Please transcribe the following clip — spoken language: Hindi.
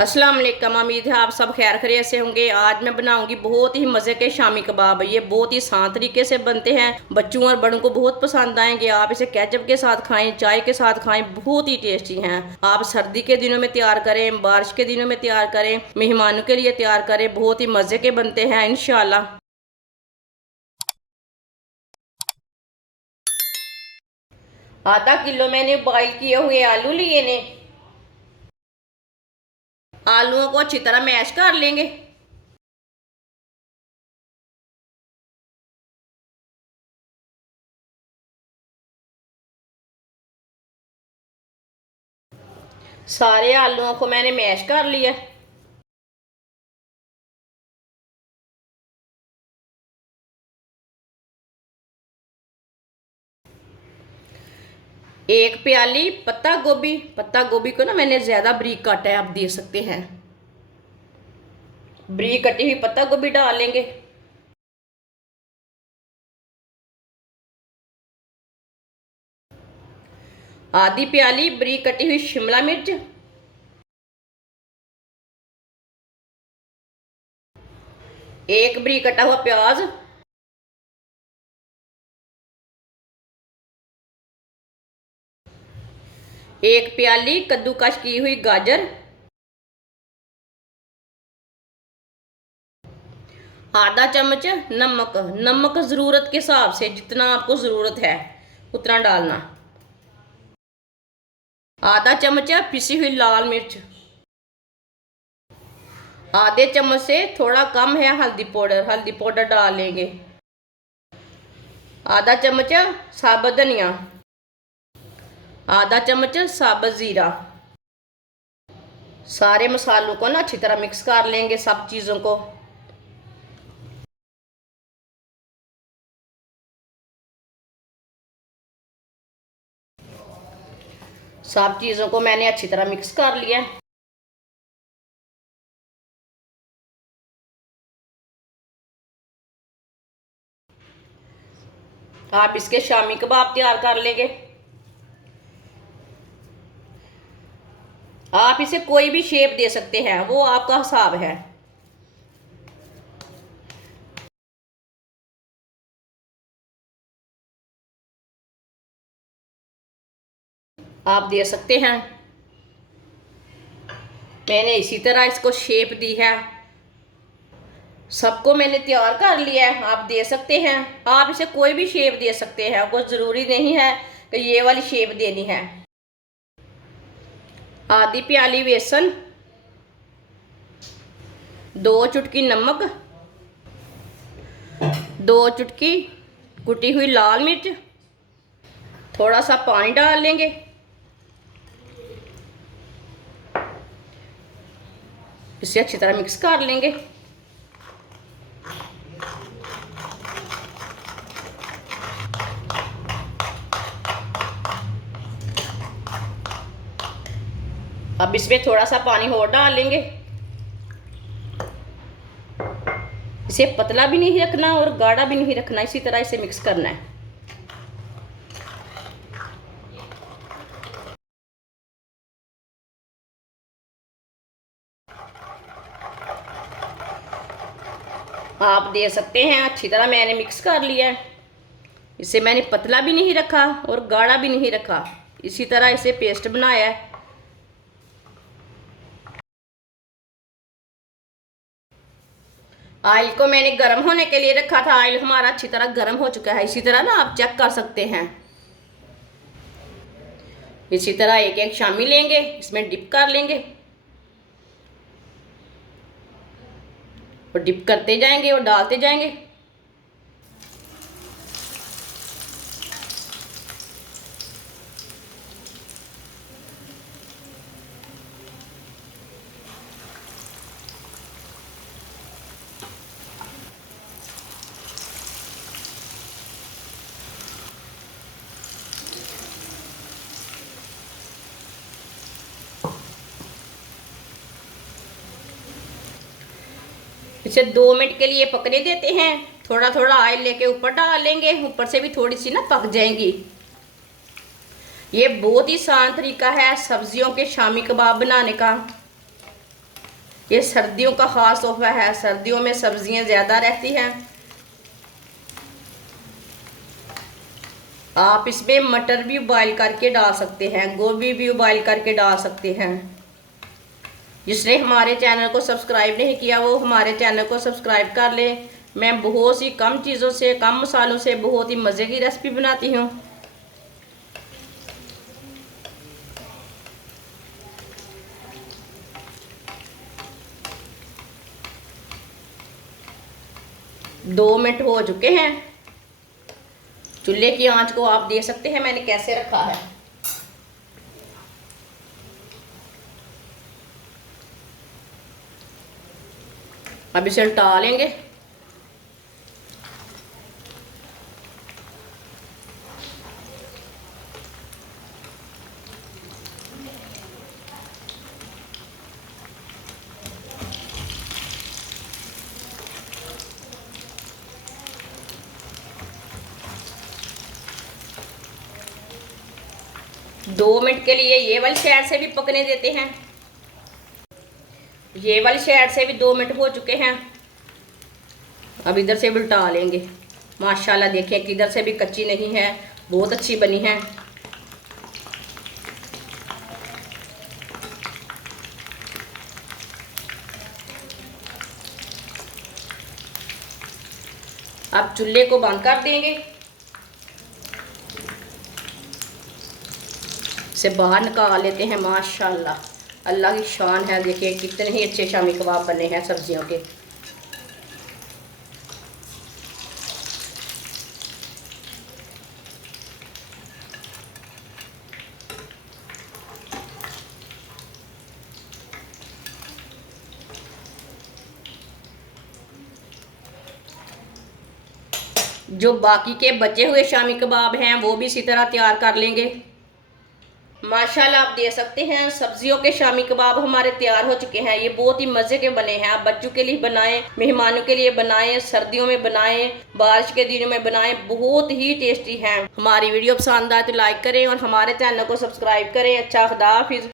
अस्सलाम वालेकुम। उम्मीद है आप सब खैर खैरियत से होंगे। आज मैं बनाऊंगी बहुत ही मज़े के शामी कबाब। ये बहुत ही आसान तरीके से बनते हैं, बच्चों और बड़ों को बहुत पसंद आएंगे। आप इसे केचप के साथ खाएं, चाय के साथ खाएं, बहुत ही टेस्टी हैं। आप सर्दी के दिनों में तैयार करें, बारिश के दिनों में तैयार करें, मेहमानों के लिए तैयार करें, बहुत ही मज़े के बनते हैं इंशाल्लाह। आधा किलो मैंने बॉईल किए हुए आलू लिए ने। आलूओं को अच्छी तरह मैश कर लेंगे। सारे आलूओं को मैंने मैश कर लिया। एक प्याली पत्ता गोभी को ना मैंने ज्यादा बारीक काटा है, आप देख सकते हैं। बारीक कटी हुई पत्ता गोभी डालेंगे। आधी प्याली बारीक कटी हुई शिमला मिर्च। एक बारीक कटा हुआ प्याज। एक प्याली कद्दूकस की हुई गाजर। आधा चम्मच नमक। नमक ज़रूरत के हिसाब से, जितना आपको ज़रूरत है उतना डालना। आधा चम्मच पिसी हुई लाल मिर्च। आधे चम्मच से थोड़ा कम है हल्दी पाउडर डाल लेंगे। आधा चम्मच साबुत धनिया। आधा चम्मच साबुत ज़ीरा। सारे मसालों को ना अच्छी तरह मिक्स कर लेंगे, सब चीज़ों को। सब चीज़ों को मैंने अच्छी तरह मिक्स कर लिया। आप इसके शामी कबाब तैयार कर लेंगे। आप इसे कोई भी शेप दे सकते हैं, वो आपका हिसाब है। आप दे सकते हैं। मैंने इसी तरह इसको शेप दी है। सबको मैंने तैयार कर लिया है, आप दे सकते हैं। आप इसे कोई भी शेप दे सकते हैं, कोई ज़रूरी नहीं है कि ये वाली शेप देनी है। आधी प्याली बेसन। 2 चुटकी नमक। 2 चुटकी कुटी हुई लाल मिर्च। थोड़ा सा पानी डाल लेंगे। इसे अच्छी तरह मिक्स कर लेंगे। अब इसमें थोड़ा सा पानी और डाल लेंगे। इसे पतला भी नहीं रखना और गाढ़ा भी नहीं रखना, इसी तरह इसे मिक्स करना है। आप दे सकते हैं। अच्छी तरह मैंने मिक्स कर लिया है। इसे मैंने पतला भी नहीं रखा और गाढ़ा भी नहीं रखा, इसी तरह इसे पेस्ट बनाया है। ऑयल को मैंने गर्म होने के लिए रखा था। ऑयल हमारा अच्छी तरह गर्म हो चुका है। इसी तरह ना आप चेक कर सकते हैं। इसी तरह एक एक शामी लेंगे, इसमें डिप कर लेंगे और डिप करते जाएंगे और डालते जाएंगे। इसे 2 मिनट के लिए पकने देते हैं। थोड़ा थोड़ा ऑयल लेके ऊपर डाल लेंगे, ऊपर से भी थोड़ी सी ना पक जाएंगी। ये बहुत ही आसान तरीका है सब्जियों के शामी कबाब बनाने का। ये सर्दियों का ख़ास तोहफा है, सर्दियों में सब्जियां ज़्यादा रहती हैं। आप इसमें मटर भी उबाइल करके डाल सकते हैं, गोभी भी उबाइल करके डाल सकते हैं। जिसने हमारे चैनल को सब्सक्राइब नहीं किया वो हमारे चैनल को सब्सक्राइब कर ले। मैं बहुत सी कम चीज़ों से, कम मसालों से बहुत ही मज़े की रेसिपी बनाती हूँ। दो मिनट हो चुके हैं। चूल्हे की आंच को आप देख सकते हैं मैंने कैसे रखा है। अब इसे उल्टा लेंगे। दो मिनट के लिए ये वाली साइड से भी पकने देते हैं। ये वाली साइड से भी 2 मिनट हो चुके हैं। अब इधर से भी उल्टा लेंगे। माशाल्लाह देखिए किधर से भी कच्ची नहीं है, बहुत अच्छी बनी है। अब चूल्हे को बंद कर देंगे, से बाहर निकाल लेते हैं। माशाल्लाह अल्लाह की शान है, देखिए कितने ही अच्छे शामी कबाब बने हैं सब्जियों के। जो बाकी के बचे हुए शामी कबाब हैं वो भी इसी तरह तैयार कर लेंगे। माशाल्लाह आप देख सकते हैं सब्जियों के शामी कबाब हमारे तैयार हो चुके हैं। ये बहुत ही मज़े के बने हैं। आप बच्चों के लिए बनाएं, मेहमानों के लिए बनाएं, सर्दियों में बनाएं, बारिश के दिनों में बनाएं, बहुत ही टेस्टी हैं। हमारी वीडियो पसंद आए तो लाइक करें और हमारे चैनल को सब्सक्राइब करें। अच्छा, खुदा हाफिज़।